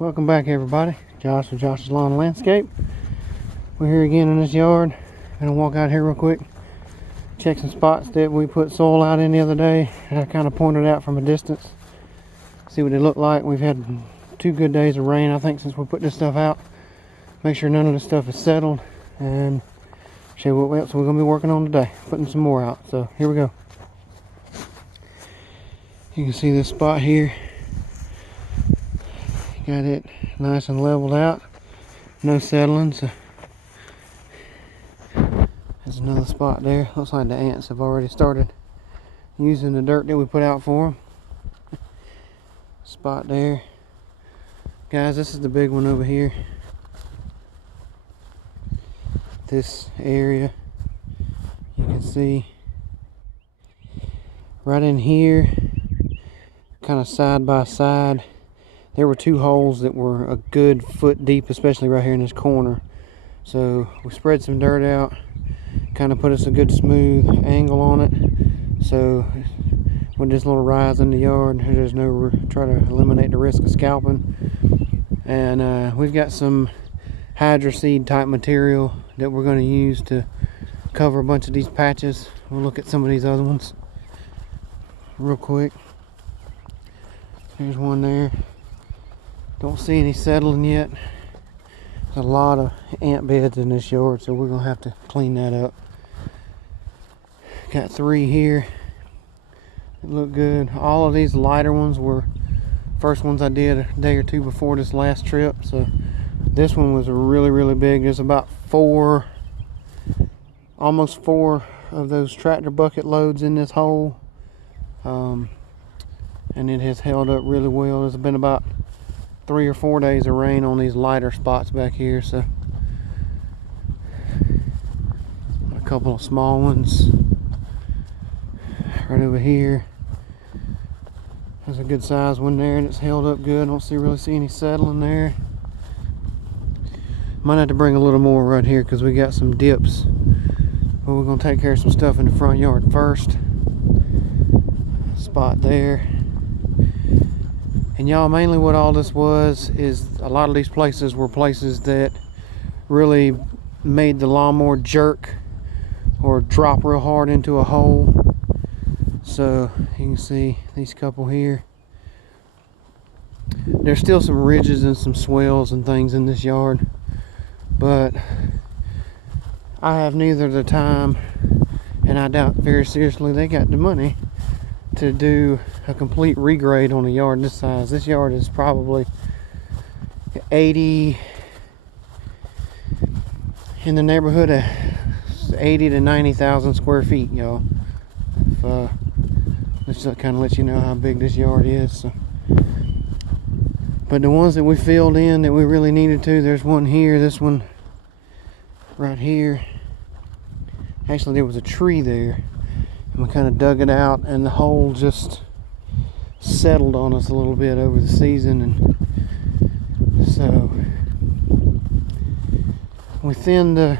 Welcome back, everybody. Josh with Josh's Lawn and Landscape. We're here again in this yard. Gonna walk out here real quick, check some spots that we put soil out in the other day. I kind of pointed out from a distance, see what they look like. We've had 2 good days of rain, I think, since we put this stuff out. Make sure none of this stuff is settled, and show you what else we're gonna be working on today. Putting some more out. So here we go. You can see this spot here. Got it nice and leveled out, no settling. So there's another spot there. Looks like the ants have already started using the dirt that we put out for them. Spot there, guys. This is the big one over here. This area, you can see right in here, kind of side by side. There were 2 holes that were a good foot deep, especially right here in this corner. So we spread some dirt out, kind of put us a good smooth angle on it. So with this little rise in the yard, there's no try to eliminate the risk of scalping. And we've got some hydro seed type material that we're going to use to cover a bunch of these patches. We'll look at some of these other ones real quick. There's one there. Don't see any settling yet. There's a lot of ant beds in this yard, so we're gonna have to clean that up. Got 3 here that look good. All of these lighter ones were first ones I did a day or 2 before this last trip. So this one was really big. There's about 4, almost 4 of those tractor bucket loads in this hole, and it has held up really well. There's been about 3 or 4 days of rain on these lighter spots back here, so a couple of small ones right over here. There's a good size one there, and it's held up good. Don't really see any settling there. Might have to bring a little more right here because we got some dips, but we're gonna take care of some stuff in the front yard first. Spot there. And y'all, mainly what all this was is a lot of these places were places that really made the lawnmower jerk or drop real hard into a hole. So you can see these couple here. There's still some ridges and some swells and things in this yard, but I have neither the time, and I doubt very seriously they got the money to do a complete regrade on a yard this size. This yard is probably 80, in the neighborhood of 80 to 90,000 square feet, y'all. Just to kind of let you know how big this yard is. So. But the ones that we filled in that we really needed to, there's one here, this one right here. Actually, there was a tree there, and we kind of dug it out, and the hole just settled on us a little bit over the season, and so we thinned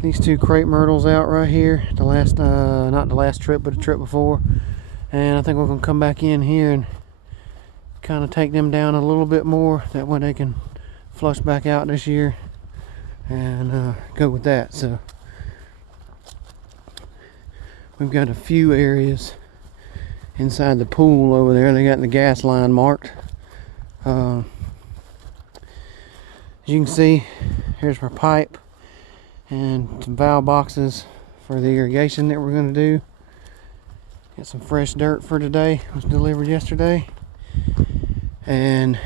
these 2 crepe myrtles out right here. The last, not the last trip, but the trip before, and I think we're gonna come back in here and kind of take them down a little bit more. That way they can flush back out this year, and go with that. So we've got a few areas inside the pool over there. They got the gas line marked. As you can see, here's our pipe and some valve boxes for the irrigation that we're going to do. Got some fresh dirt for today. It was delivered yesterday. And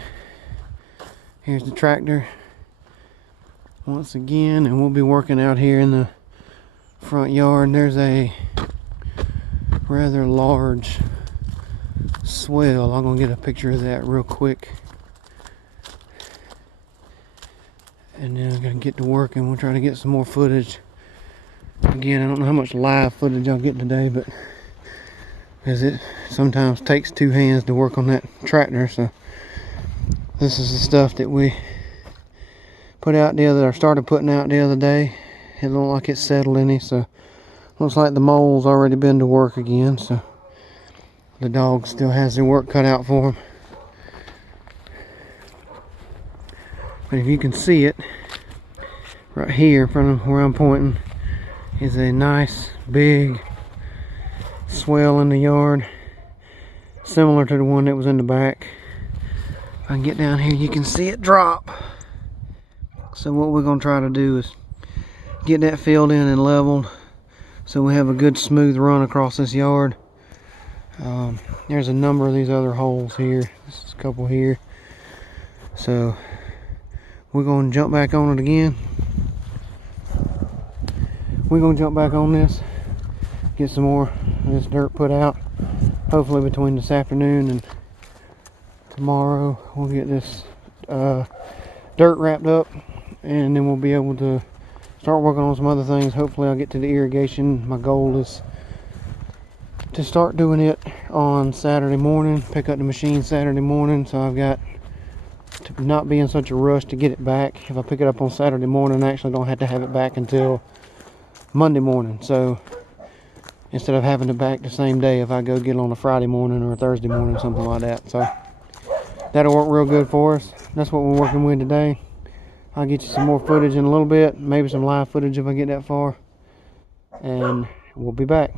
here's the tractor once again, and we'll be working out here in the front yard. There's a rather large swell. I'm gonna get a picture of that real quick, and then I'm gonna get to work, and we'll try to get some more footage. Again, I don't know how much live footage I'll get today, but because it sometimes takes 2 hands to work on that tractor. So this is the stuff that we put out started putting out the other day. It don't look like it's settled any, so looks like the mole's already been to work again. So the dog still has their work cut out for him. But if you can see it, right here in front of where I'm pointing is a nice big swell in the yard, similar to the one that was in the back. If I can get down here, you can see it drop. So what we're going to try to do is get that filled in and leveled so we have a good smooth run across this yard. There's a number of these other holes here. This is a couple here. So we're going to jump back on it again. We're going to jump back on this, get some more of this dirt put out. Hopefully between this afternoon and tomorrow we'll get this dirt wrapped up, and then we'll be able to start working on some other things. Hopefully I'll get to the irrigation. My goal is to start doing it on Saturday morning, pick up the machine Saturday morning, so I've got to not be in such a rush to get it back. If I pick it up on Saturday morning, I actually don't have to have it back until Monday morning. So instead of having it back the same day, if I go get it on a Friday morning or a Thursday morning, something like that. So that'll work real good for us. That's what we're working with today. I'll get you some more footage in a little bit, maybe some live footage if I get that far, and we'll be back.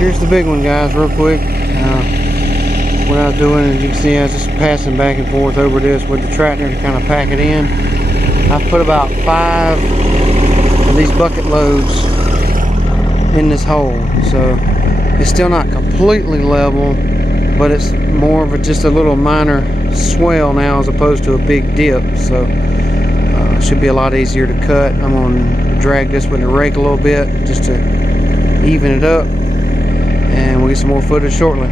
Here's the big one, guys, real quick. What I was doing, as you can see, I was just passing back and forth over this with the tractor to kind of pack it in. I put about 5 of these bucket loads in this hole, so it's still not completely level, but it's more of just a little minor swell now as opposed to a big dip. So it should be a lot easier to cut. I'm going to drag this with the rake a little bit just to even it up, and we'll get some more footage shortly.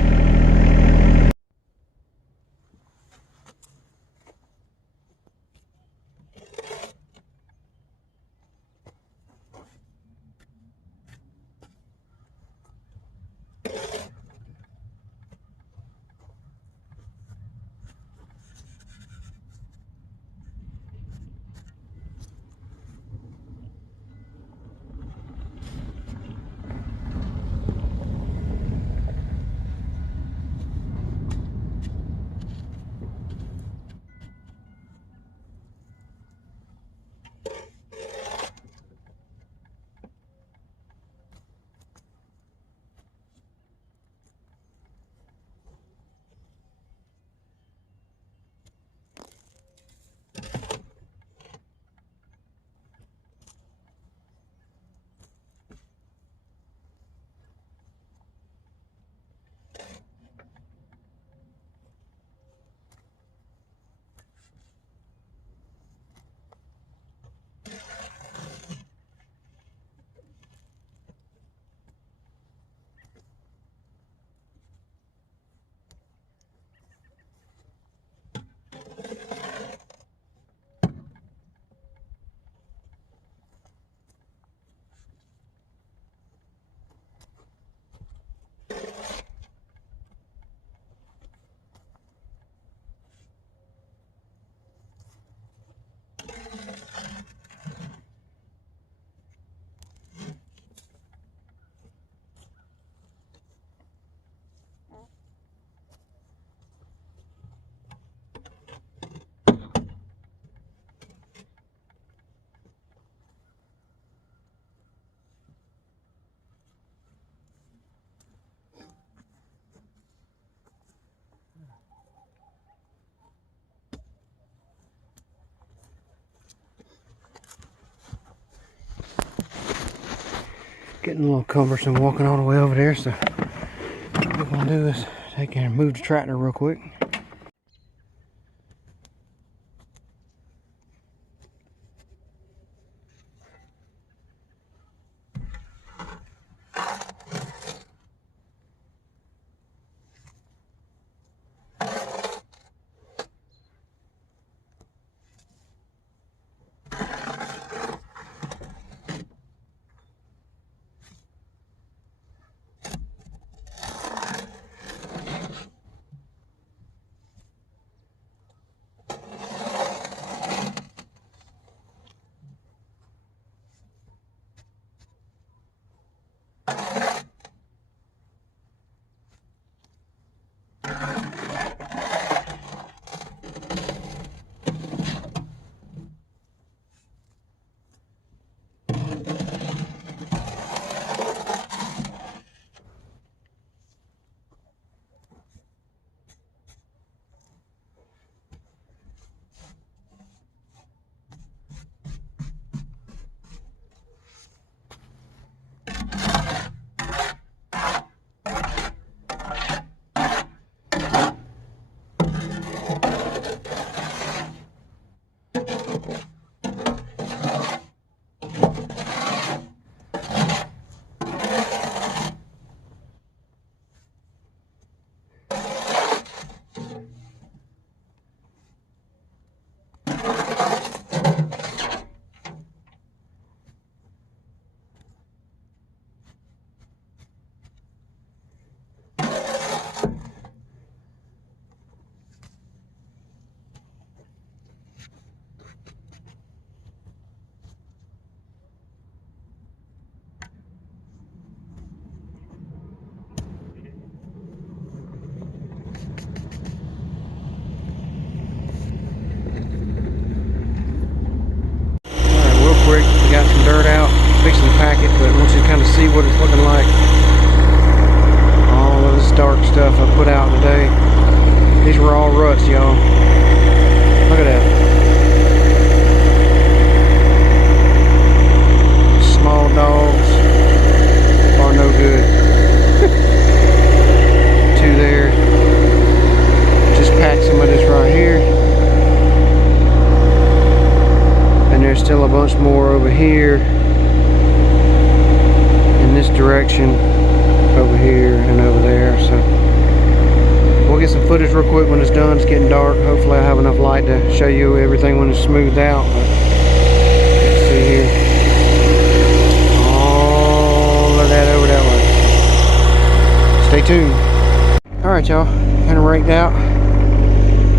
getting a little cumbersome walking all the way over there, so what we're gonna do is take and move the tractor real quick. Quick, we got some dirt out, fixing to pack it, but I want you to kind of see what it's looking like. All of this dark stuff I put out today. These were all ruts, y'all. Look at that. Small dogs are no good. Two there. Just packed some of this right here. And there's still a bunch more over here in this direction, over here and over there. So we'll get some footage real quick when it's done. It's getting dark. Hopefully I have enough light to show you everything when it's smoothed out. But let's see here. All of that over that way. Stay tuned. Alright y'all, kind of raked out,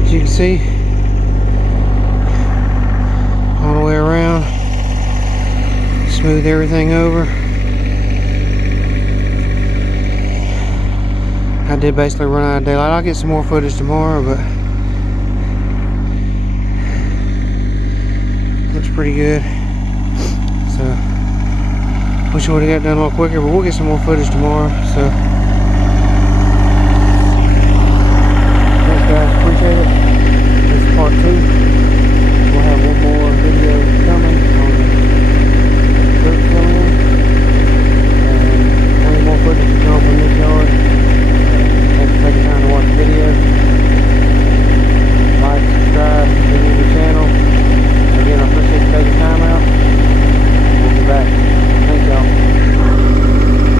as you can see. All the way around, smooth everything over. I did basically run out of daylight. I'll get some more footage tomorrow, but looks pretty good. So wish I would have got done a little quicker, but we'll get some more footage tomorrow. So